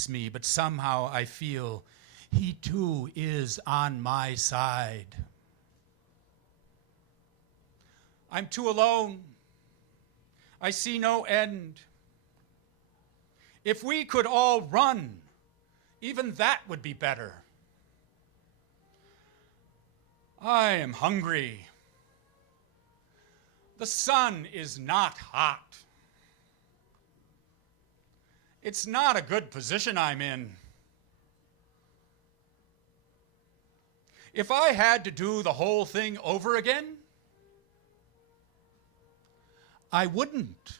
keeps me, but somehow I feel he too is on my side. I'm too alone. I see no end. If we could all run, even that would be better. I am hungry. The sun is not hot. It's not a good position I'm in. If I had to do the whole thing over again, I wouldn't.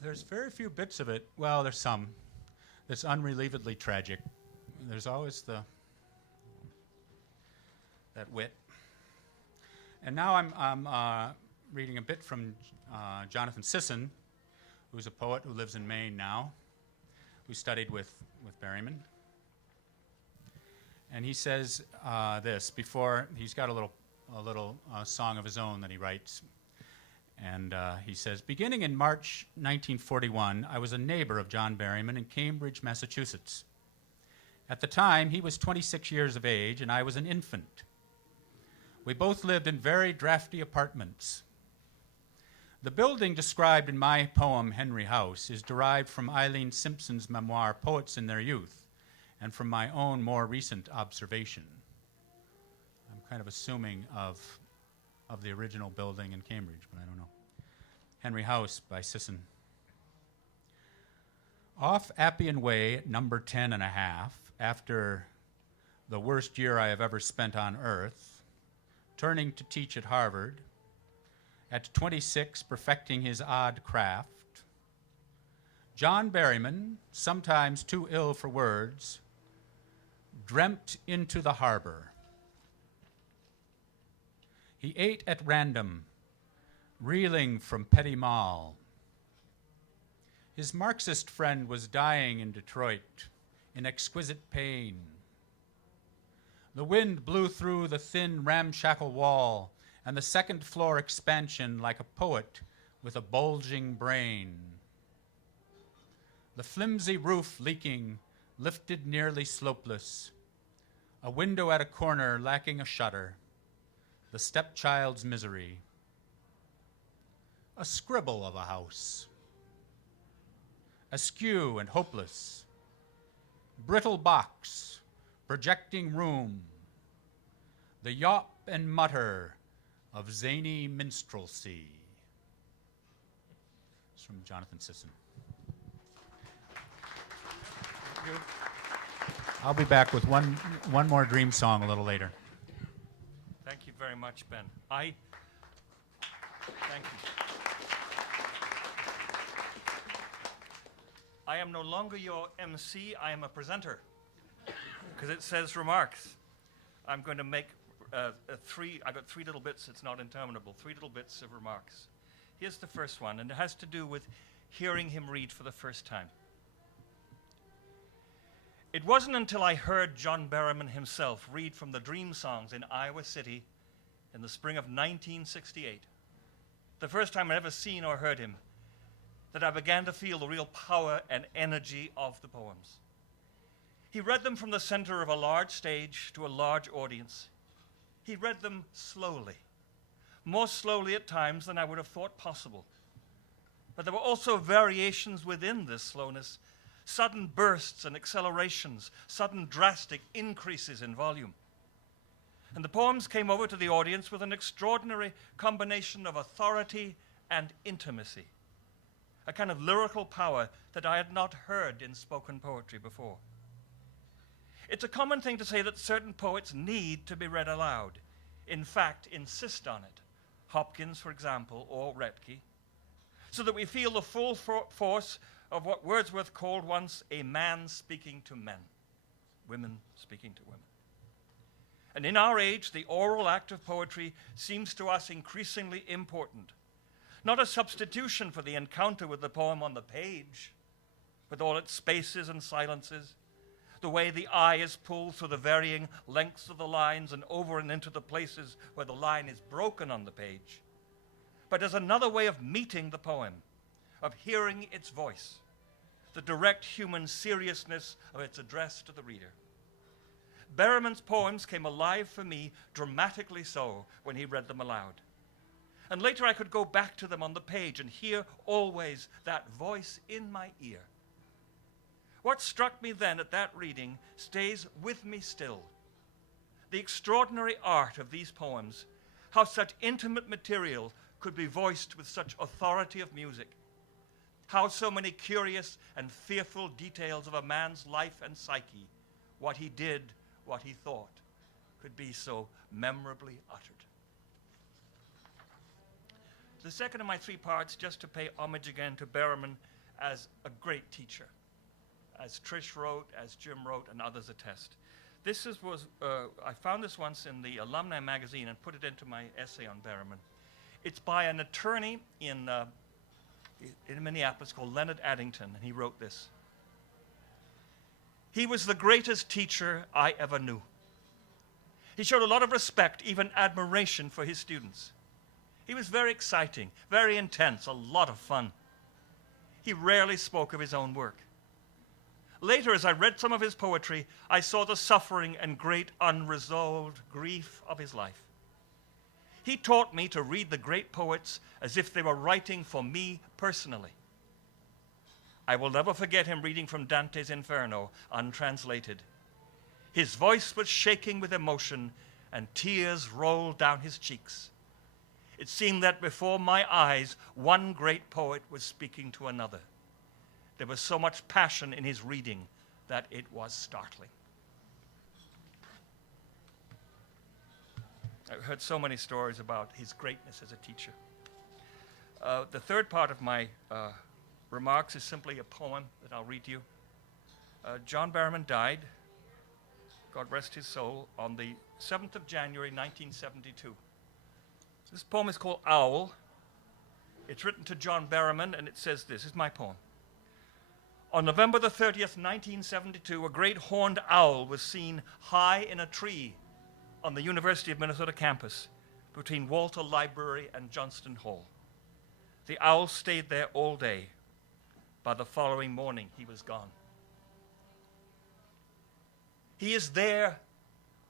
There's very few bits of it. Well, there's some. That's unrelievedly tragic. There's always that wit. And now I'm reading a bit from Jonathan Sisson, who's a poet who lives in Maine now, who studied with Berryman. And he says this before he's got a little song of his own that he writes. And he says, beginning in March 1941, I was a neighbor of John Berryman in Cambridge, Massachusetts. At the time, he was 26 years of age, and I was an infant. We both lived in very drafty apartments. The building described in my poem, Henry House, is derived from Eileen Simpson's memoir, Poets in Their Youth, and from my own more recent observation. I'm kind of assuming of the original building in Cambridge, but I don't know. Henry House by Sisson. Off Appian Way, number 10 and a half, after the worst year I have ever spent on earth, turning to teach at Harvard, at 26 perfecting his odd craft, John Berryman, sometimes too ill for words, dreamt into the harbor. He ate at random, reeling from Petit Mal. His Marxist friend was dying in Detroit in exquisite pain. The wind blew through the thin ramshackle wall and the second floor expansion like a poet with a bulging brain. The flimsy roof leaking, lifted nearly slopeless, a window at a corner lacking a shutter, the stepchild's misery, a scribble of a house, askew and hopeless, brittle box, projecting room, the yawp and mutter of zany minstrelsy. It's from Jonathan Sisson. Thank you. I'll be back with one more dream song a little later. Thank you very much, Ben. Thank you. I am no longer your MC, I am a presenter, because it says remarks. I'm going to make I've got 3 little bits, it's not interminable, 3 little bits of remarks. Here's the first one, and it has to do with hearing him read for the first time. It wasn't until I heard John Berryman himself read from the Dream Songs in Iowa City in the spring of 1968, the first time I'd ever seen or heard him, that I began to feel the real power and energy of the poems. He read them from the center of a large stage to a large audience. He read them slowly, more slowly at times than I would have thought possible. But there were also variations within this slowness, sudden bursts and accelerations, sudden drastic increases in volume. And the poems came over to the audience with an extraordinary combination of authority and intimacy, a kind of lyrical power that I had not heard in spoken poetry before. It's a common thing to say that certain poets need to be read aloud, in fact, insist on it. Hopkins, for example, or Retke, so that we feel the full force of what Wordsworth called once a man speaking to men, women speaking to women. And in our age, the oral act of poetry seems to us increasingly important, not a substitution for the encounter with the poem on the page, with all its spaces and silences, the way the eye is pulled through the varying lengths of the lines and over and into the places where the line is broken on the page, but as another way of meeting the poem, of hearing its voice, the direct human seriousness of its address to the reader. Berryman's poems came alive for me, dramatically so, when he read them aloud. And later I could go back to them on the page and hear always that voice in my ear. What struck me then at that reading stays with me still. The extraordinary art of these poems, how such intimate material could be voiced with such authority of music, how so many curious and fearful details of a man's life and psyche, what he did, what he thought, could be so memorably uttered. The second of my three parts, just to pay homage again to Berryman as a great teacher, as Trish wrote, as Jim wrote, and others attest. I found this once in the Alumni magazine and put it into my essay on Berryman. It's by an attorney in Minneapolis called Leonard Addington, and he wrote this. He was the greatest teacher I ever knew. He showed a lot of respect, even admiration for his students. He was very exciting, very intense, a lot of fun. He rarely spoke of his own work. Later, as I read some of his poetry, I saw the suffering and great unresolved grief of his life. He taught me to read the great poets as if they were writing for me personally. I will never forget him reading from Dante's Inferno, untranslated. His voice was shaking with emotion, and tears rolled down his cheeks. It seemed that before my eyes, one great poet was speaking to another. There was so much passion in his reading that it was startling. I've heard so many stories about his greatness as a teacher. The third part of my remarks is simply a poem that I'll read to you. John Berryman died, God rest his soul, on the 7th of January, 1972. This poem is called Owl. It's written to John Berryman, and it says this is my poem. On November the 30th, 1972, a great horned owl was seen high in a tree on the University of Minnesota campus between Walter Library and Johnston Hall. The owl stayed there all day. By the following morning, he was gone. He is there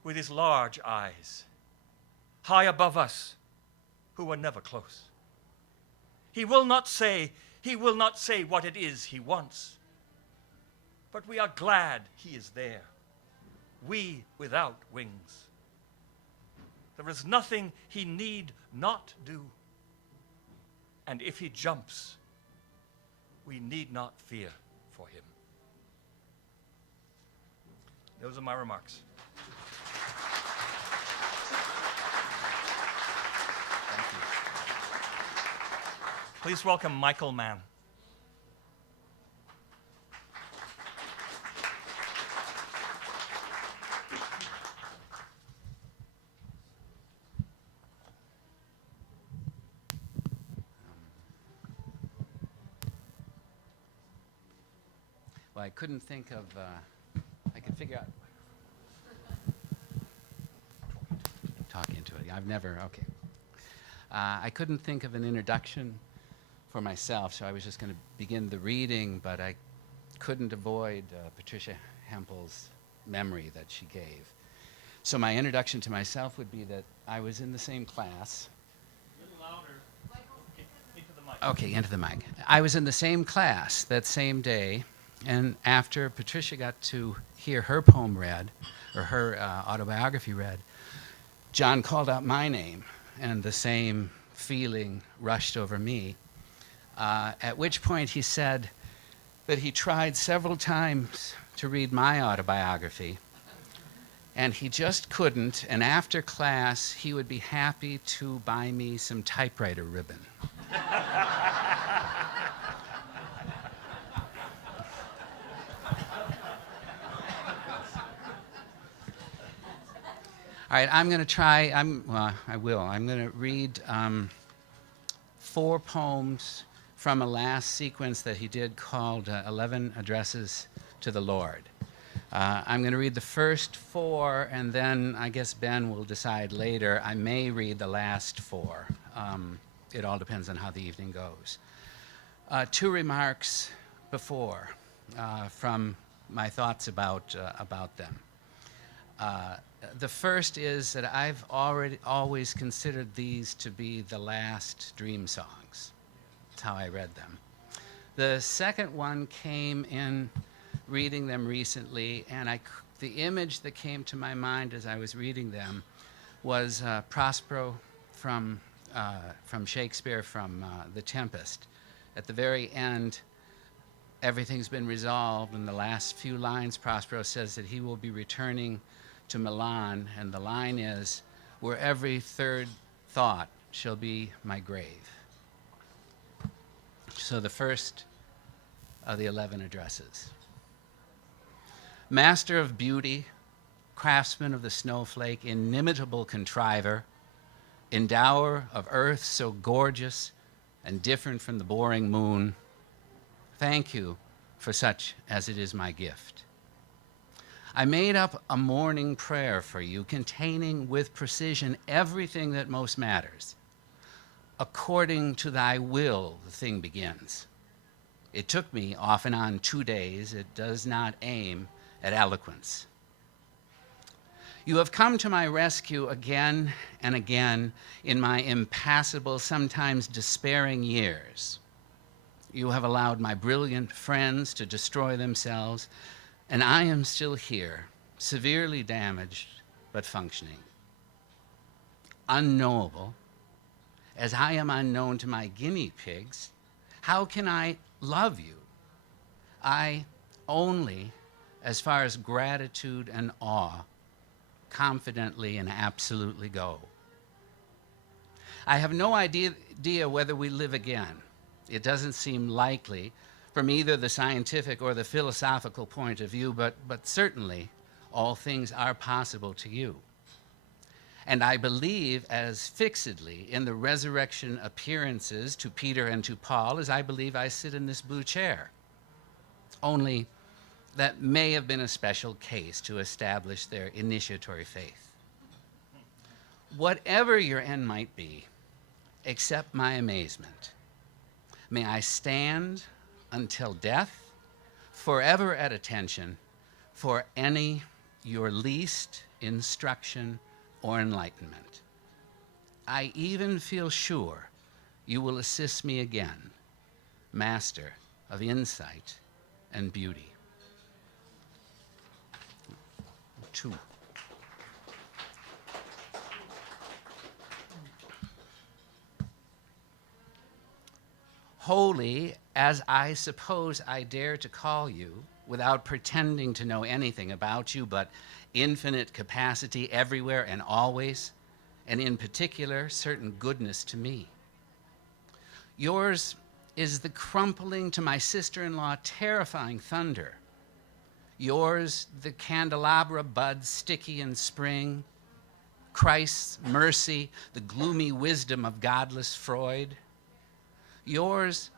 with his large eyes, high above us, who are never close. He will not say what it is he wants, but we are glad he is there, we without wings. There is nothing he need not do, and if he jumps, we need not fear for him. Those are my remarks. Thank you. Please welcome Michael Mann. Well, I couldn't think of, I could figure out, talk into it. I've never, okay. I couldn't think of an introduction for myself, so I was just going to begin the reading, but I couldn't avoid Patricia Hempel's memory that she gave. So my introduction to myself would be that I was in the same class. A little louder. Into the mic. Okay, into the mic. I was in the same class that same day, and after Patricia got to hear her poem read, or her autobiography read, John called out my name, and the same feeling rushed over me, at which point he said that he tried several times to read my autobiography, and he just couldn't, and after class, he would be happy to buy me some typewriter ribbon. All right, I'm going to try, I will. I'm going to read 4 poems from a last sequence that he did called 11 Addresses to the Lord. I'm going to read the first 4, and then I guess Ben will decide later. I may read the last 4. It all depends on how the evening goes. 2 remarks before from my thoughts about them. The first is that I've always considered these to be the last dream songs. That's how I read them. The second one came in reading them recently, and the image that came to my mind as I was reading them was Prospero from Shakespeare, from The Tempest. At the very end, everything's been resolved. In the last few lines, Prospero says that he will be returning to Milan, and the line is, "Where every third thought shall be my grave." So the first of the 11 addresses. Master of beauty, craftsman of the snowflake, inimitable contriver, endower of earth so gorgeous and different from the boring moon, thank you for such as it is my gift. I made up a morning prayer for you, containing with precision everything that most matters. According to thy will, the thing begins. It took me off and on 2 days. It does not aim at eloquence. You have come to my rescue again and again in my impassible, sometimes despairing years. You have allowed my brilliant friends to destroy themselves, and I am still here, severely damaged but functioning. Unknowable, as I am unknown to my guinea pigs, how can I love you? I only, as far as gratitude and awe, confidently and absolutely go. I have no idea whether we live again. It doesn't seem likely from either the scientific or the philosophical point of view, but certainly all things are possible to you. And I believe as fixedly in the resurrection appearances to Peter and to Paul as I believe I sit in this blue chair. Only that may have been a special case to establish their initiatory faith. Whatever your end might be, accept my amazement. May I stand until death, forever at attention, for any your least instruction or enlightenment. I even feel sure you will assist me again, master of insight and beauty. 2. Holy, as I suppose I dare to call you, without pretending to know anything about you, but infinite capacity everywhere and always, and in particular, certain goodness to me. Yours is the crumpling to my sister-in-law terrifying thunder. Yours the candelabra buds sticky in spring, Christ's mercy, the gloomy wisdom of godless Freud. Yours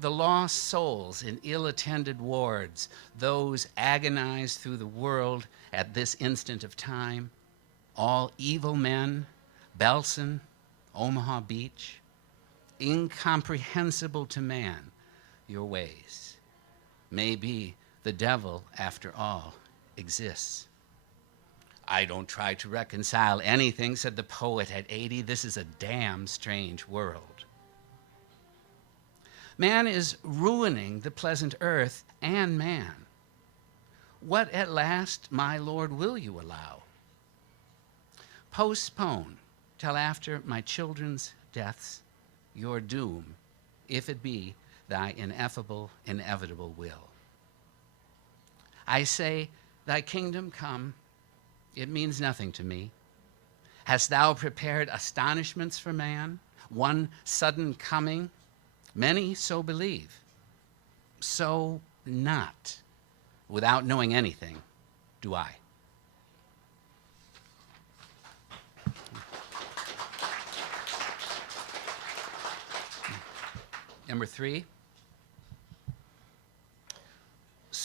the lost souls in ill-attended wards, those agonized through the world at this instant of time, all evil men, Belsen, Omaha Beach, incomprehensible to man, your ways. Maybe the devil, after all, exists. I don't try to reconcile anything, said the poet at 80. This is a damn strange world. Man is ruining the pleasant earth and man. What at last, my Lord, will you allow? Postpone till after my children's deaths your doom, if it be thy ineffable, inevitable will. I say, thy kingdom come, it means nothing to me. Hast thou prepared astonishments for man, one sudden coming? Many so believe, so not. Without knowing anything, do I. Number 3.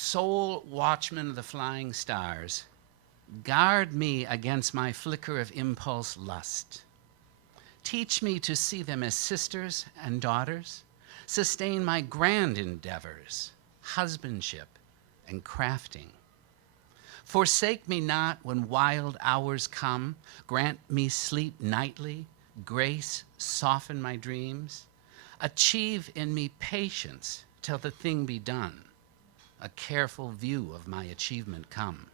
sole watchman of the flying stars, guard me against my flicker of impulse lust. Teach me to see them as sisters and daughters. Sustain my grand endeavors, husbandship and crafting. Forsake me not when wild hours come. Grant me sleep nightly. Grace soften my dreams. Achieve in me patience till the thing be done. A careful view of my achievement come.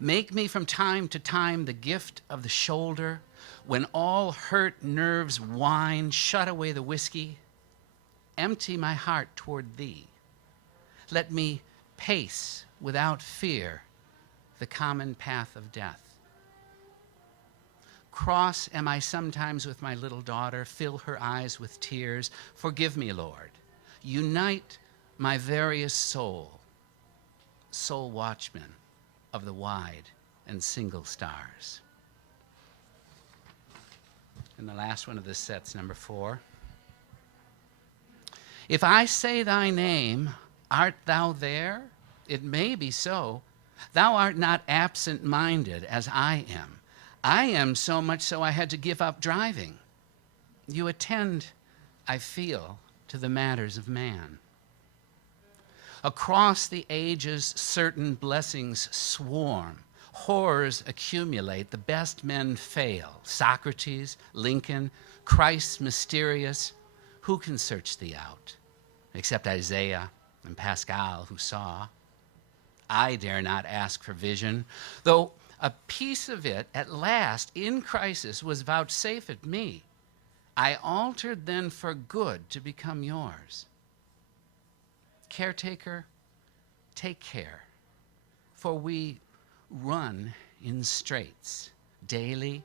Make me from time to time the gift of the shoulder. When all hurt nerves whine, shut away the whiskey. Empty my heart toward thee. Let me pace without fear the common path of death. Cross am I sometimes with my little daughter, fill her eyes with tears. Forgive me, Lord. Unite my various soul, sole watchman of the wide and single stars. And the last one of this set's number 4. If I say thy name, art thou there? It may be so. Thou art not absent-minded as I am. I am so much so I had to give up driving. You attend, I feel, to the matters of man. Across the ages, certain blessings swarm. Horrors accumulate, the best men fail. Socrates, Lincoln, Christ mysterious. Who can search thee out, except Isaiah and Pascal who saw? I dare not ask for vision, though a piece of it at last in crisis was vouchsafed me. I altered then for good to become yours. Caretaker, take care, for we run in straits daily